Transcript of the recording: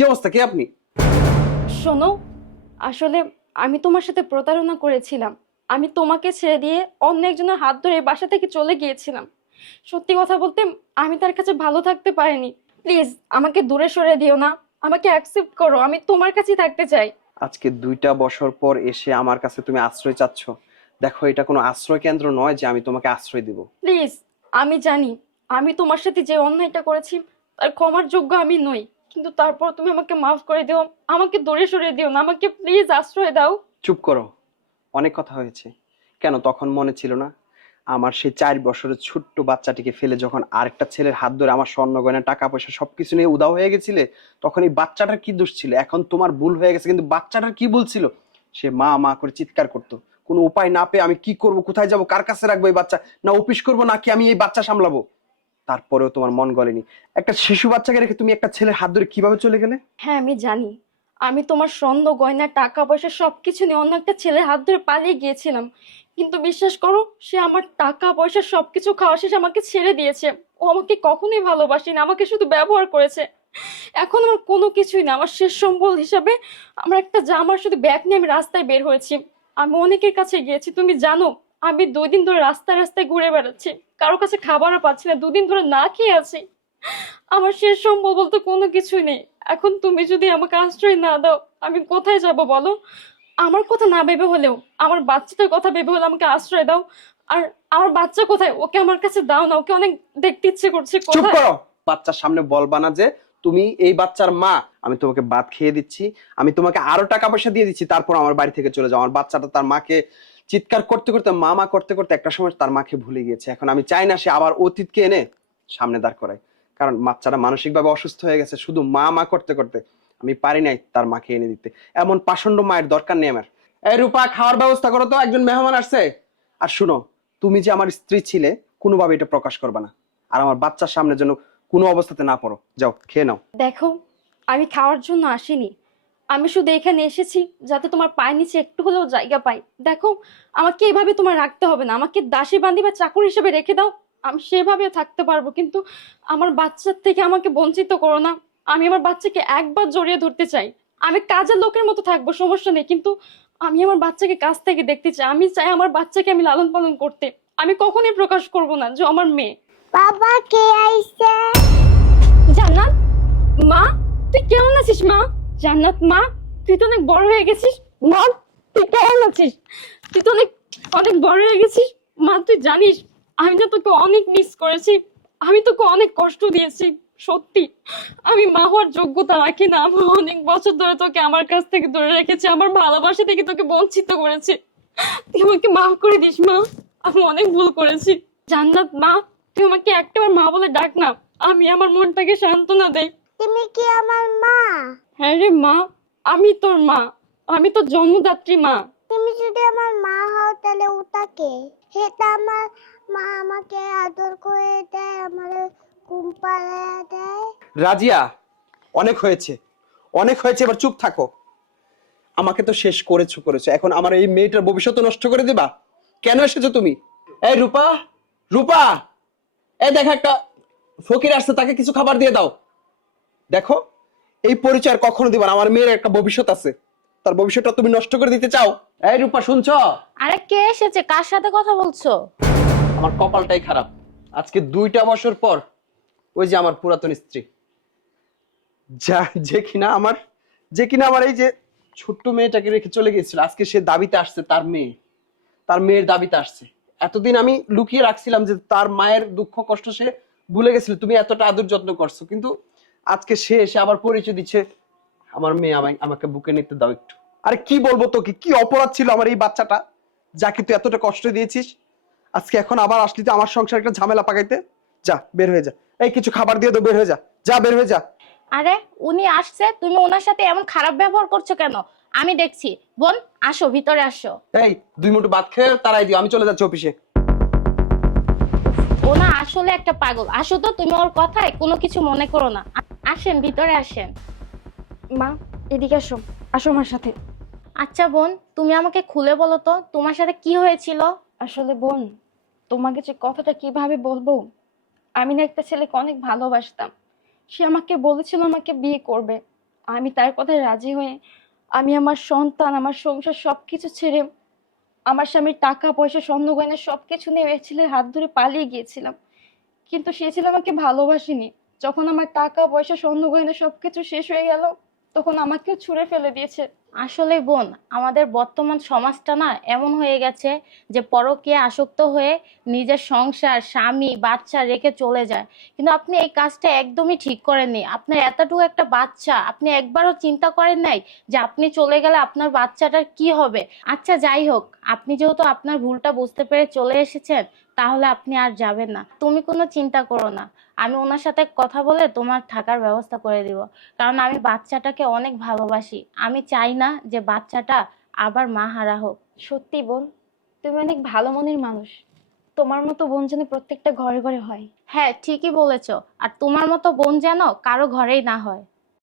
কি অবস্থা? কে আপনি? শোনো, আসলে আমি তোমার সাথে প্রতারণা করেছিলাম। আমি তোমাকে ছেড়ে দিয়ে অন্য একজনের হাত ধরে এই বাসা থেকে চলে গিয়েছিলাম। সত্যি কথা বলতে আমি তার কাছে ভালো থাকতে পারিনি। প্লিজ আমাকে দূরে সরে দিও না, আমাকে অ্যাকসেপ্ট করো, আমি তোমার কাছেই থাকতে চাই। আজকে 2টা বছর পর এসে আমার কাছে তুমি আশ্রয় চাচ্ছ। দেখো, এটা কোনো আশ্রয় কেন্দ্র নয় যে আমি তোমাকে আশ্রয় দিব। প্লিজ, আমি জানি আমি তোমার সাথে যে অন্যায়টা করেছি তার ক্ষমার যোগ্য আমি নই, কিন্তু তারপর তুমি আমাকে মাফ করে দিও, আমাকে দূরে সরিয়ে দিও না, আমাকে প্লিজ আশ্রয় দাও। চুপ করো, অনেক কথা হয়েছে। কেন তখন মনে ছিল না? আমার সেই 4 বছরের ছোট্ট বাচ্চাটিকে ফেলে যখন আরেকটা ছেলের হাত ধরে আমার স্বর্ণ গয়না টাকা পয়সা সবকিছু নিয়ে উধাও হয়ে গেছিলে, তখন এই বাচ্চাটার কি দোষ ছিল? এখন তোমার ভুল হয়ে গেছে, কিন্তু বাচ্চাটার কি ভুল ছিল? সে মা মা করে চিৎকার করতো। কোনো উপায় না পেয়ে আমি কি করব, কোথায় যাব, কার কাছে রাখবো এই বাচ্চা? না অফিস করবো, নাকি আমি এই বাচ্চা সামলাবো? তারপরেও তোমার মন গলেনি। একটা শিশু বাচ্চাকে রেখে তুমি একটা ছেলের হাত ধরে কিভাবে চলে গেলে? হ্যাঁ আমি জানি, আমি তোমার স্বর্ণ গয়না টাকা পয়সা সবকিছু নিয়ে অন্য একটা ছেলের হাত ধরে পালিয়ে গিয়েছিলাম, কিন্তু বিশ্বাস করো সে আমার টাকা পয়সা সবকিছু খাওয়া শেষে আমাকে ছেড়ে দিয়েছে। ও আমাকে কখনোই ভালোবাসেনি, আমাকে শুধু ব্যবহার করেছে। এখন আমার কোনো কিছুই না, আমার শেষ সম্বল হিসাবে আমার একটা জামার শুধু ব্যাগ নিয়ে আমি রাস্তায় বের হয়েছি। আমি অনেকের কাছে গিয়েছি, তুমি জানো আমি 2 দিন ধরে রাস্তায় রাস্তায় ঘুরে বেড়াচ্ছি, কারো কাছে খাবারও পাচ্ছি না, 2 দিন ধরে না খেয়ে আছি। আমার শেষ সম্বল বলতে কোনো কিছুই নেই। এখন তুমি যদি আমাকে আশ্রয় না দাও আমি কোথায় যাব বলো? আমার কথা না ভেবে হলেও আমার বাচ্চাটার কথা ভেবে হলে আমাকে আশ্রয় দাও। আর আমার বাচ্চা কোথায়? ওকে আমার কাছে দাও না, ওকে অনেক দেখতে ইচ্ছে করছে। চুপ কোথায়? করো। বাচ্চার সামনে বলবা না যে তুমি এই বাচ্চার মা। আমি তোমাকে ভাত খেয়ে দিচ্ছি, আমি তোমাকে আরো টাকা পয়সা দিয়ে দিচ্ছি, তারপর আমার বাড়ি থেকে চলে যাও। আমার বাচ্চাটা তার মাকে চিৎকার করতে করতে মা মা করতে করতে একটা সময় তার মাকে ভুলে গিয়েছে। এখন আমি চাই না সে আবার অতীতকে এনে সামনে দাঁড় করায়, কারণ বাচ্চাটা মানসিকভাবে অসুস্থ হয়ে গেছে শুধু মা মা করতে করতে। আমি পারি নাই তার মাকে এনে দিতে। এমন পাষণ্ড মায়ের দরকার নেই আমার। এই রূপা, খাওয়ার ব্যবস্থা করো তো, একজন মেহমান আসছে। আর শুনো, তুমি যে আমার স্ত্রী ছিলে কোনোভাবে এটা প্রকাশ করবে না, আর আমার বাচ্চার সামনে যেন কোনো অবস্থাতে না পড়ো। যাও খেয়ে নাও। দেখো, আমি খাওয়ার জন্য আসিনি, আমি শুধু এখানে এসেছি যাতে তোমার পায়ের নিচে একটু হলেও জায়গা পাই। দেখো, আমাকে এভাবে তোমার রাখতে হবে না, আমাকে দাসী বান্দি বা চাকর হিসেবে রেখে দাও, আমি সেভাবেও থাকতে পারবো, কিন্তু আমার বাচ্চার থেকে আমাকে বঞ্চিত করো না। আমি আমার বাচ্চাকে একবার জড়িয়ে ধরতে চাই। আমি কাজের লোকের মতো থাকবো, সমস্যা নেই, কিন্তু আমি আমার বাচ্চাকে কাছ থেকে দেখতে চাই। আমি চাই আমার বাচ্চাকে আমি লালন পালন করতে। আমি কখনোই প্রকাশ করব না যে ও আমার মেয়ে। বাবা কে আইছে? জান্নাত, মা, তুই কেমন আছিস মা? জান্নাত মা, তুই তো অনেক বড় হয়ে গেছিস। মা, তুই কেমন আছিস? তুই তো অনেক অনেক বড় হয়ে গেছিস। মা তুই জানিস আমি না তোকে অনেক মিস করেছি, আমি তোকে অনেক কষ্ট দিয়েছি। সত্যি আমি মা হওয়ার যোগ্যতা রাখি না, আমি অনেক বছর ধরে তোকে আমার কাছ থেকে ধরে রেখেছি, আমার ভালোবাসা থেকে তোকে বঞ্চিত করেছি। তুই আমাকে মাফ করে দিস মা, আমি অনেক ভুল করেছি। জান্নাত মা, তুই আমাকে একটাবার মা বলে ডাক না, আমি আমার মনটাকে সান্ত্বনা দেই। তুমি কি আমার মা? হ্যাঁ রে মা, আমি তোর মা, আমি তোর জন্মদাত্রী মা। তুমি যদি আমার মা হও তাহলে ওটাকে সেটা আমার মা আমাকে আদর করে দেয়, আমার ঘুম পাড়ায় দেয়। রাজিয়া, অনেক হয়েছে, অনেক হয়েছে, এবার চুপ থাকো। আমাকে তো শেষ করেছো, এখন আমার এই মেয়েটার ভবিষ্যৎ নষ্ট করে দিবা? কেন এসেছো তুমি? এই রূপা, রূপা, এই দেখো একটা ফকির আসছে, তাকে কিছু খাবার দিয়ে দাও। দেখো, এই পরিচয় আর কখনো দিবা না। আমার মেয়ের একটা ভবিষ্যৎ আছে, তার ভবিষ্যৎটা তুমি নষ্ট করে দিতে চাও? এই রূপা, শুনছো? আরে কে এসেছে? কার সাথে কথা বলছো? আমার কপালটাই খারাপ। আজকে 2টা বছর পর ওই যে আমার পুরাতন স্ত্রী, যা যে কিনা আমার এই যে ছোট্ট মেয়েটাকে রেখে চলে গিয়েছিল, আজকে সে দাবিতে আসছে, তার মেয়ের দাবিতে আসছে। এতদিন আমি লুকিয়ে রাখছিলাম যে তার মায়ের দুঃখ কষ্ট সে ভুলে গেছিল, তুমি এতটা আদর যত্ন করছো, কিন্তু আজকে সে এসে আবার পরিচয় দিচ্ছে আমার মেয়ে, আমাকে বুকে নিতে দাও একটু। আরে কি বলবো তোকে, কি অপরাধ ছিল আমার এই বাচ্চাটা, যাকে তুই এতটা কষ্ট দিয়েছিস? আজকে এখন আবার আসলি তো আমার সংসার একটা ঝামেলা পাকাইতে। যা বের হয়ে যা। এই কিছু খাবার দিয়ে তো বের হয়ে যা, যা বের হয়ে যা। আরে উনি আসছে, তুমি ওনার সাথে এমন খারাপ ব্যবহার করছো কেন? আমি দেখছি। বোন, আসো ভিতরে আসো। এই 2 মুঠো ভাত খেয়ে তারাই দিও, আমি চলে যাচ্ছি অফিসে। ও না আসলে একটা পাগল। আসো তো, তুমি ওর কথায় কোনো কিছু মনে করো না। আসেন ভিতরে আসেন। মা, এদিকে আসো, আসো আমার সাথে। আচ্ছা বোন, তুমি আমাকে খুলে বলো তো তোমার সাথে কি হয়েছিল? আসলে বোন, তোমাকে যে কথাটা কিভাবে বলবো, আমি না একটা ছেলেকে অনেক ভালোবাসতাম। সে আমাকে বলেছিল আমাকে বিয়ে করবে। আমি তার কথায় রাজি হয়ে আমি আমার সন্তান, আমার সংসার সবকিছু ছেড়ে আমার স্বামীর টাকা পয়সা স্বর্ণ গয়না সবকিছু নিয়ে ওই ছেলের হাত ধরে পালিয়ে গিয়েছিলাম। কিন্তু সে ছেলে আমাকে ভালোবাসেনি। যখন আমার টাকা পয়সা স্বর্ণ গয়না সবকিছু শেষ হয়ে গেল, তখন আমাকেও ছুঁড়ে ফেলে দিয়েছে। আসলে বোন, আমাদের বর্তমান সমাজটা না এমন হয়ে গেছে যে পরকীয়া আসক্ত হয়ে নিজের সংসার, স্বামী, বাচ্চা রেখে চলে যায়। কিন্তু আপনি এই কাজটা একদমই ঠিক করেননি। আপনার এতটুকু একটা বাচ্চা, আপনি একবারও চিন্তা করেন নাই যে আপনি চলে গেলে আপনার বাচ্চাটার কি হবে? আচ্ছা যাই হোক, আপনি যেহেতু আপনার ভুলটা বুঝতে পেরে চলে এসেছেন, তাহলে আপনি আর যাবেন না। তুমি কোনো চিন্তা করো না, আমি ওনার সাথে কথা বলে তোমার থাকার ব্যবস্থা করে দিব। কারণ আমি বাচ্চাটাকে অনেক ভালোবাসি। আমি চাই না যে বাচ্চাটা আবার মা হারা হোক। সত্যি বোন, তুমি অনেক ভালো মনের মানুষ। তোমার মতো বোন যেন প্রত্যেকটা ঘরে ঘরে হয়। হ্যাঁ ঠিকই বলেছো। আর তোমার মতো বোন যেন কারো ঘরেই না হয়।